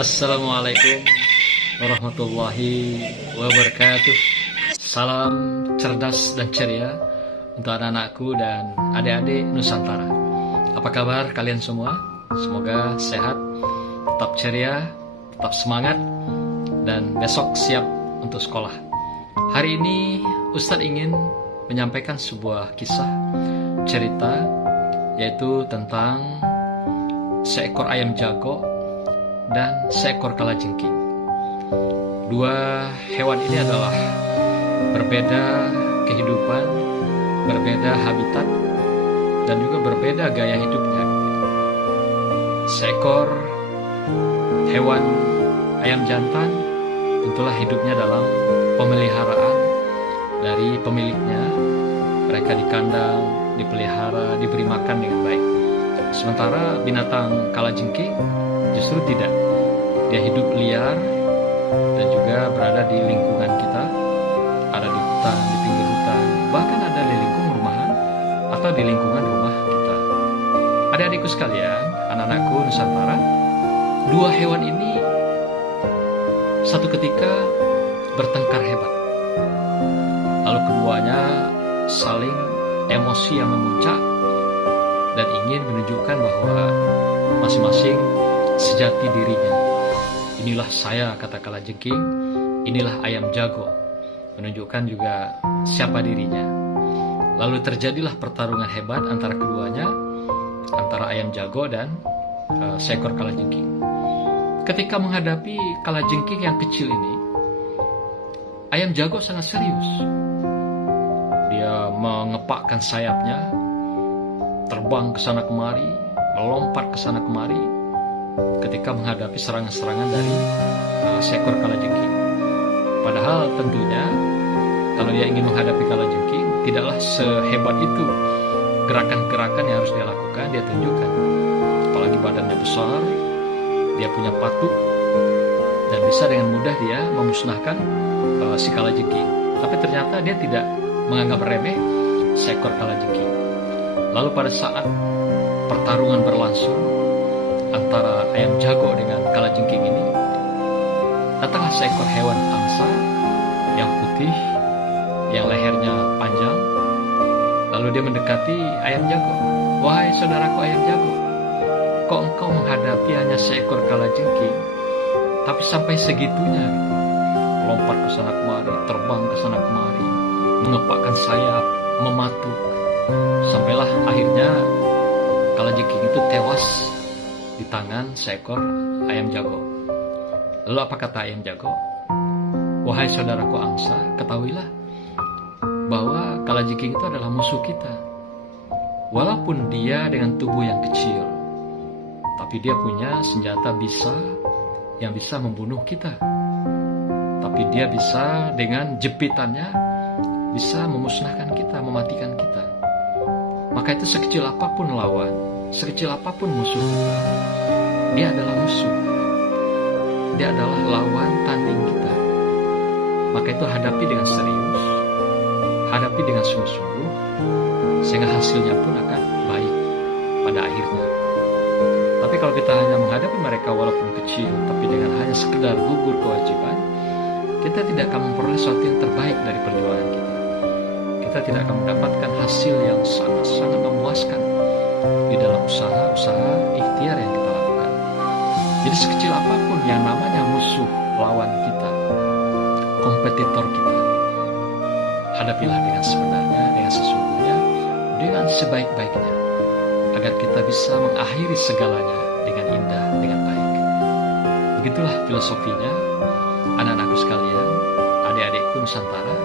Assalamualaikum warahmatullahi wabarakatuh. Salam cerdas dan ceria untuk anak-anakku dan adik-adik Nusantara. Apa kabar kalian semua? Semoga sehat, tetap ceria, tetap semangat, dan besok siap untuk sekolah. Hari ini Ustadz ingin menyampaikan sebuah kisah, cerita, yaitu tentang seekor ayam jago dan seekor kalajengking. Dua hewan ini adalah berbeda kehidupan, berbeda habitat, dan juga berbeda gaya hidupnya. Seekor hewan ayam jantan tentulah hidupnya dalam pemeliharaan dari pemiliknya. Mereka di kandang, dipelihara, diberi makan dengan baik. Sementara binatang kalajengking justru tidak. Dia hidup liar dan juga berada di lingkungan kita, ada di hutan, di pinggir hutan, bahkan ada di lingkungan rumahan atau di lingkungan rumah kita. Adik-adikku sekalian, anak-anakku Nusantara, dua hewan ini satu ketika bertengkar hebat. Lalu keduanya saling emosi yang memuncak dan ingin menunjukkan bahwa masing-masing sejati dirinya. Inilah saya, kata kalajengking, inilah ayam jago, menunjukkan juga siapa dirinya. Lalu terjadilah pertarungan hebat antara keduanya, antara ayam jago dan seekor kalajengking. Ketika menghadapi kalajengking yang kecil ini, ayam jago sangat serius. Dia mengepakkan sayapnya, terbang ke sana kemari, melompat ke sana kemari ketika menghadapi serangan-serangan dari seekor kalajengking. Padahal tentunya kalau dia ingin menghadapi kalajengking, tidaklah sehebat itu gerakan-gerakan yang harus dia lakukan, dia tunjukkan. Apalagi badannya besar, dia punya patuk, dan bisa dengan mudah dia memusnahkan si kalajengking. Tapi ternyata dia tidak menganggap remeh seekor kalajengking. Lalu pada saat pertarungan berlangsung antara ayam jago dengan kalajengking ini, datanglah seekor hewan angsa yang putih, yang lehernya panjang. Lalu dia mendekati ayam jago. Wahai saudaraku ayam jago, kok engkau menghadapi hanya seekor kalajengking, tapi sampai segitunya gitu. Lompat ke sana kemari, terbang ke sana kemari, mengepakkan sayap, mematuk. Sampailah akhirnya kalajengking itu tewas di tangan seekor ayam jago. Lalu apa kata ayam jago? Wahai saudaraku angsa, ketahuilah bahwa kalajengking itu adalah musuh kita. Walaupun dia dengan tubuh yang kecil, tapi dia punya senjata yang bisa membunuh kita. Tapi dia bisa dengan jepitannya bisa memusnahkan kita, mematikan kita. Maka itu sekecil apapun lawan, sekecil apapun musuh kita, dia adalah musuh. Dia adalah lawan tanding kita. Maka itu hadapi dengan serius, hadapi dengan sungguh-sungguh, sehingga hasilnya pun akan baik pada akhirnya. Tapi kalau kita hanya menghadapi mereka walaupun kecil, tapi dengan hanya sekedar gugur kewajiban, kita tidak akan memperoleh sesuatu yang terbaik dari perjuangan kita. Kita tidak akan mendapatkan hasil yang sangat-sangat memuaskan di dalam usaha-usaha ikhtiar yang kita lakukan. Jadi sekecil apapun yang namanya musuh, lawan kita, kompetitor kita, hadapilah dengan sebenarnya, dengan sesungguhnya, dengan sebaik-baiknya, agar kita bisa mengakhiri segalanya dengan indah, dengan baik. Begitulah filosofinya, anak-anakku sekalian, adik-adikku Nusantara.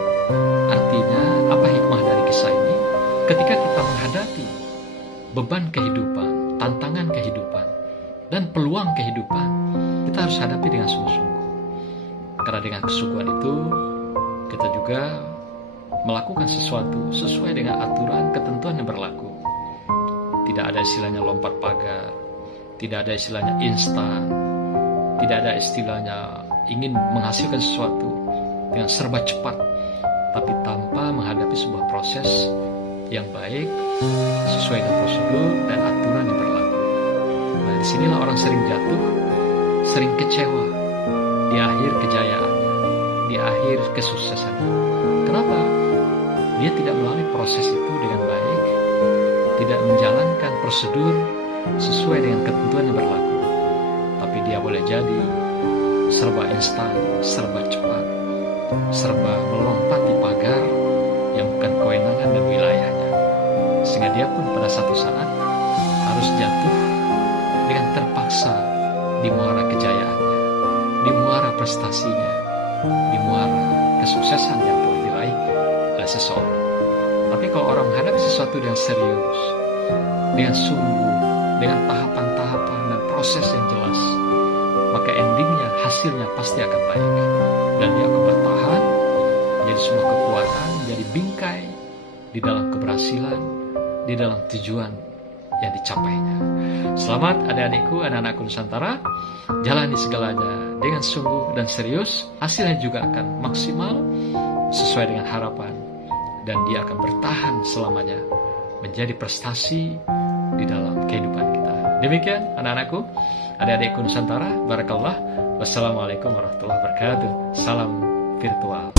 Artinya, apa hikmah dari kisah ini? Ketika kita menghadapi beban kehidupan, tantangan kehidupan, dan peluang kehidupan, kita harus hadapi dengan sungguh-sungguh. Karena dengan kesungguhan itu, kita juga melakukan sesuatu sesuai dengan aturan, ketentuan yang berlaku. Tidak ada istilahnya lompat pagar, tidak ada istilahnya instan, tidak ada istilahnya ingin menghasilkan sesuatu dengan serba cepat, tapi tanpa menghadapi sebuah proses yang baik sesuai dengan prosedur dan aturan yang berlaku. Nah, disinilah orang sering jatuh sering kecewa di akhir kejayaannya, di akhir kesuksesannya. Kenapa? Dia tidak melalui proses itu dengan baik, tidak menjalankan prosedur sesuai dengan ketentuan yang berlaku. Tapi dia boleh jadi serba instan, serba cepat, serba melompati pagar yang bukan kewenangan dan wilayahnya. Sehingga dia pun pada satu saat harus jatuh dengan terpaksa di muara kejayaannya, di muara prestasinya, di muara kesuksesan yang telah diraih oleh seseorang. Tapi kalau orang menghadapi sesuatu dengan serius, dengan sungguh, dengan tahapan-tahapan dan proses yang jelas, maka endingnya, hasilnya pasti akan baik. Dan dia akan bertahan, menjadi sebuah kekuatan, menjadi bingkai di dalam keberhasilan, di dalam tujuan yang dicapainya. Selamat adik-adikku, anak-anakku Nusantara, jalani segalanya dengan sungguh dan serius, hasilnya juga akan maksimal sesuai dengan harapan, dan dia akan bertahan selamanya menjadi prestasi di dalam kehidupan kita. Demikian anak-anakku, adik-adikku Nusantara, barakallah. Wassalamualaikum warahmatullahi wabarakatuh. Salam virtual.